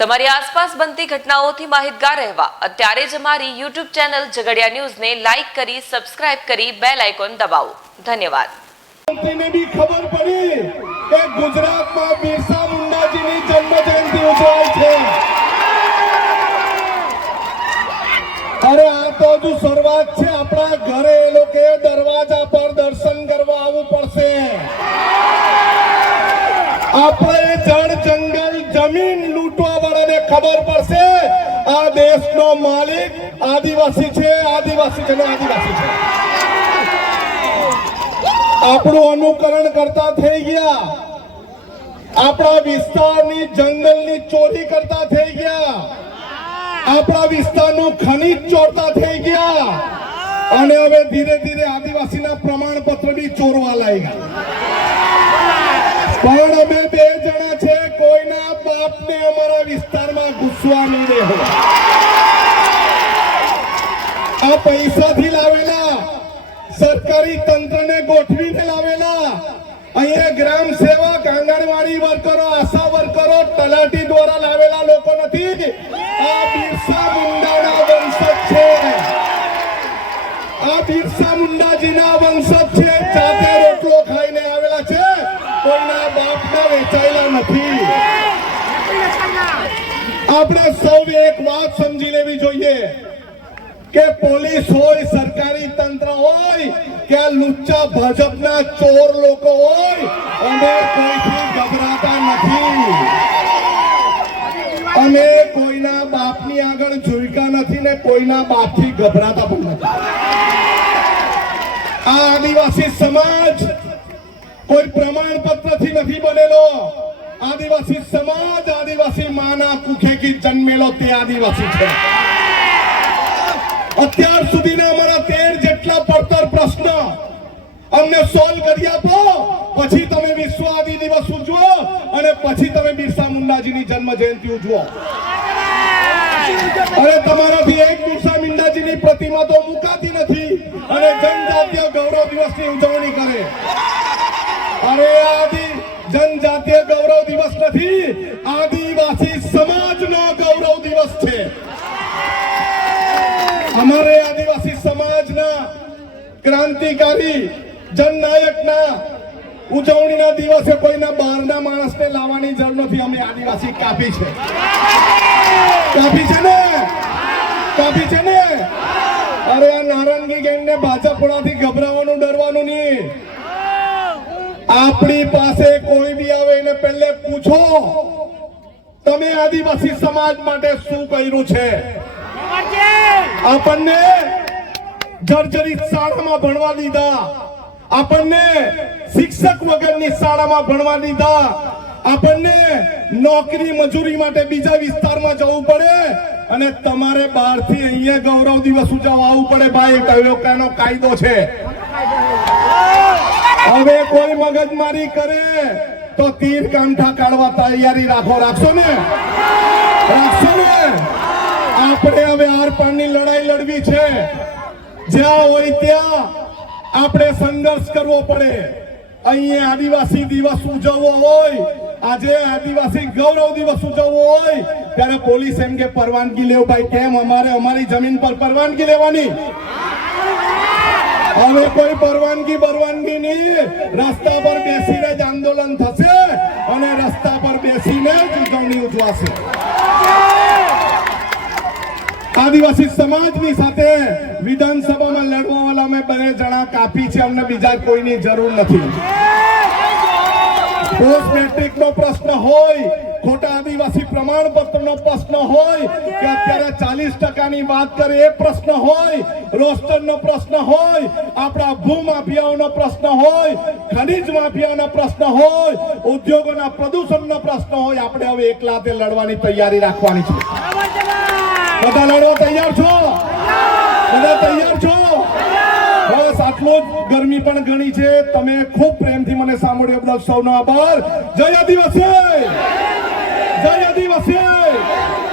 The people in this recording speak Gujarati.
તમારી આસપાસ બનતી ઘટનાઓથી માહિતગાર રહેવા. અત્યારે જ અમારી યુટ્યુબ ચેનલ ઝઘડિયા ન્યૂઝને લાઇક કરી, સબસ્ક્રાઇબ કરી, બેલ આઇકોન દબાવો. ધન્યવાદ. ખબર પડી કે ગુજરાતમાં બિરસા મુંડાજીની જન્મ જયંતિ ઉજવાય છે. અરે આ તો હજુ શરૂઆત છે. આપણા ઘરે એ લોકો દરવાજા પર દર્શન કરવા આવવું પડશે આપણે જળ જંગલ જમીન લૂંટવા વાળાને ખબર પડશે. આ દેશનો માલિક આદિવાસી છે આદિવાસી છે આદિવાસી છે. આપણું અનુકરણ કરતા થઈ ગયા. આપણા વિસ્તારની જંગલની ચોરી કરતા થઈ ગયા. આપણા વિસ્તારનું ખનીજ ચોરતા થઈ ગયા. અને હવે ધીરે ધીરે આદિવાસીના પ્રમાણપત્ર બી ચોરવા લાગ્યા. પણ અમે બે જણા છે, કોઈના બાપને અમારા વિસ્તારમાં ઘૂસવા નહીં દેહો આ પૈસાથી લાવેલા, સરકારી તંત્રને ગોઠવીને લાવેલા, અહીંયા ગ્રામ સેવક, આંગણવાડી વર્કરો, આશા વર્કરો, તલાટી દ્વારા લાવેલા લોકો નથી. આ બિરસા મુંડાના વંશજ છે. આ બિરસા મુંડાજીના વંશજ છે. જાતે રોટલો ખાઈને આવેલા છે. કોઈના વેચાયેલા નથી. આપણે સૌએ એક વાત સમજી લેવી જોઈએ કે પોલીસ હોય, સરકારી તંત્ર હોય, કે આ લુચ્ચા ભાજપના ચોર લોકો હોય, અમે કોઈથી ગભરાતા નથી. અમે કોઈના બાપની આગળ જોઈતા નથી ને કોઈના બાપથી ગભરાતા પણ નથી. આ આદિવાસી સમાજ કોઈ પ્રમાણપત્રથી આદિવાસી સમાજ આદિવાસી માના કુખેથી જન્મેલો તે આદિવાસી છે અત્યાર સુધીના અમારા તેર જેટલા પડતર પ્રશ્ન અમને સોલ્વ કરી આપો પછી તમે વિશ્વ આદિ દિવસ ઉજવો અને પછી તમે બિરસા મુંડાજીની જન્મ જયંતિ ઉજવો અને તમારાથી એક બિરસા મુંડાજીની પ્રતિમા તો મુકાતી નથી અને જનજાતીય ગૌરવ દિવસની ઉજવણી કરે અરે આદિ જનજાતીય ગૌરવ દિવસ નથી આદિવાસી સમાજનો ગૌરવ દિવસ છે અમારે આદિવાસી સમાજના ક્રાંતિકારી જનનાયકના ઉજવણીના દિવસે કોઈના બહારના માણસને લાવવાની જરૂર નથી અમે આદિવાસી કાપી છે કાપી છે ને કાપી છે ને અરે આ નારંગી ગેંગને ભાજપોડાથી ગભરાવાનું ડરવાનું નહીં આપણી પાસે પૂછો તમે આદિવાસી સમાજ માટે શું કર્યું છે? આપણને જર્જરિત શાળામાં ભણવા દીધા. આપણને શિક્ષક વગરની શાળામાં ભણવા દીધા. આપણને નોકરી મજૂરી માટે બીજા વિસ્તારમાં જવું પડે અને તમારે બહારથી અહીંયા ગૌરવ દિવસ ઉજવવા આવવું પડે ભાઈ. કયો કાનો કાયદો છે. હવે કોઈ મગજમારી કરે. તો તીર કાંઠા કાઢવા તૈયારી રાખો, રાખશો ને? રાખશો ને? આપણે હવે આર પારની લડાઈ લડવી છે. જ્યાં હોય ત્યાં આપણે સંઘર્ષ કરવો પડે. અહીંયા આદિવાસી દિવસ ઉજવવો હોય, આજે આદિવાસી ગૌરવ દિવસ ઉજવવો હોય, ત્યારે પોલીસ એમ કે, પરવાનગી લેવું ભાઈ, કેમ અમારે, અમારી જમીન પર પરવાનગી લેવાની? હવે કોઈ પરવાનગી પરવાનગી નહીં. રસ્તા પર બેસીને જ આંદોલન થશે ઉજવાશે આદિવાસી સમાજની સાથે વિધાનસભામાં લડવા વાળા અમે બે જણા કાપી છે, અમને બીજા કોઈની જરૂર નથી. પોસ્ટ મેટ્રિકનો પ્રશ્ન હોય ખોટા આદિવાસી પ્રમાણપત્ર નો પ્રશ્ન હોય કે અત્યારે ચાલીસ ટકાની વાત કરે એ પ્રશ્ન હોય રોસ્ટર નો પ્રશ્ન હોય, આપણા ભૂમાફિયાઓનો પ્રશ્ન હોય, ખનીજ માફિયાનો પ્રશ્ન હોય, ઉદ્યોગોના પ્રદૂષણનો પ્રશ્ન હોય, આપણે હવે એકલા તે લડવાની તૈયારી રાખવાની છે. બધા લડવા તૈયાર છો? બધા તૈયાર છો? બસ, આટલું જ ગરમી પણ ઘણી છે. તમે ખૂબ પ્રેમથી મને સાંભળ્યો બદલ સૌનો આભાર. જય આદિવાસી! જય આદિવાસી